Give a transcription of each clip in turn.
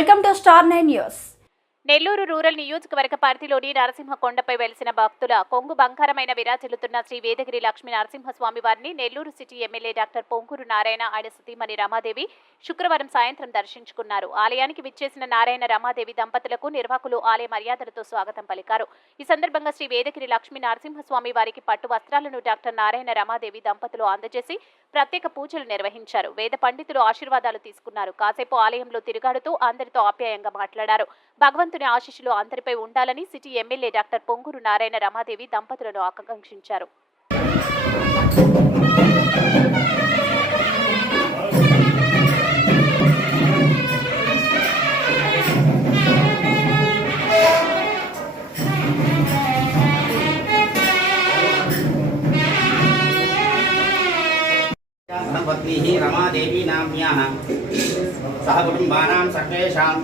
Welcome to star 9 news. Nellore rural నియోజకవర్గ పరిధిలోని నరసింహకొండపై వెలిసిన భక్తుల కొంగు బంగారమైన విరాజిల్లుతున్న శ్రీ వేదగిరి లక్ష్మీ నరసింహస్వామి వారిని Nellore city MLA doctor Ponguru Narayana ఆయన సతీమణి రమాదేవి శుక్రవారం సాయంత్రం దర్శించుకున్నారు. ఆలయానికి విచ్చేసిన నారాయణ రమాదేవి దంపతులకు నిర్వాహకులు ఆలయ మర్యాదలతో స్వాగతం పలికారు. ఈ సందర్భంగా శ్రీ వేదగిరి లక్ష్మీ నరసింహస్వామి వారికి పట్టు వస్త్రాలను డాక్టర్ నారాయణ రమాదేవి దంపతులు అందజేసి ప్రత్యేక పూజలు నిర్వహించారు. వేద పండితులు ఆశీర్వాదాలు తీసుకున్నారు. కాసేపు ఆలయంలో తిరుగాడుతూ అందరితో ఆప్యాయంగా మాట్లాడారు. భగవంతుని ఆశీస్సులు అందరిపై ఉండాలని city MLA doctor Ponguru Narayana Ramadevi దంపతులను ఆకాంక్షించారు. पत्नी रमादेवी नाम्याः सहकुटुम्बानां सर्वेषां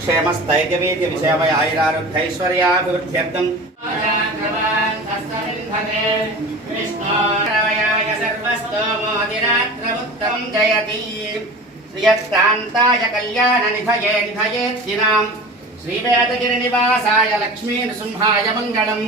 क्षेमस्थैर्यवेद्य विषयमय आयुरारोग्यैश्वर्याभिवृद्ध्यर्थं सर्वस्तोमोदिरात्रमुत्तमं जयति श्रियकान्ताय कल्याणनिधये निधयेत्तिनां श्रीवेदगिरिनिवासाय लक्ष्मीनृसिंहाय मङ्गलम्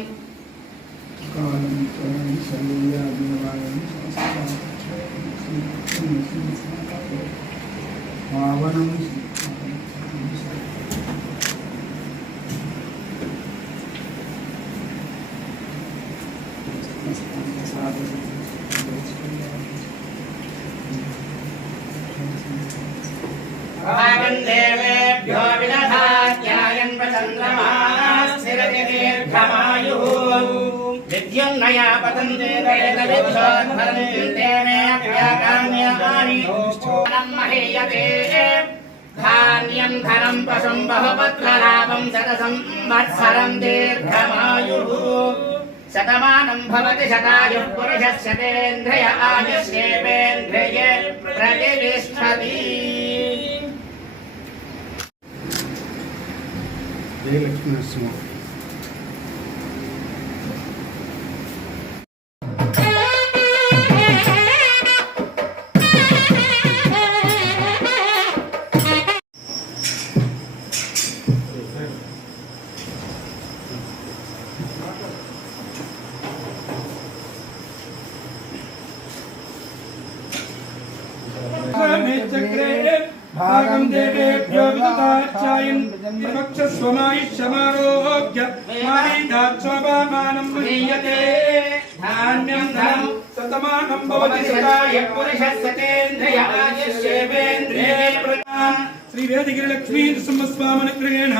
देवेभ्यो विदधात्यायन् चन्द्रमास्थिरदीर्घमायुः विद्युन्नया पतन्ते वेदविद्योद्धरन्ते मे अभ्याकाम्यानि महीयते धान्यं धनं पशुं बहुपुत्रलाभं शतसंवत्सरं दीर्घमायुः शतमानं भवति शतायुः पुरुषः शतेन्द्रिय आयुष्येवेन्द्रिये प्रतिष्ठति. जय लक्ष्मी नरसिंह. भागं देवेभ्यो विदधात्यायन् विवक्षस्वमायुष्यमारोग्य मारीदाच्छोभामानं महीयते धान्यं धनं शतमानं भवति शताय पुरुषः शतेन्द्रिय आयुष्येवेन्द्रिये प्रदान श्री वेदगिरि लक्ष्मी नृसिंहस्वामिनः अनुग्रहेण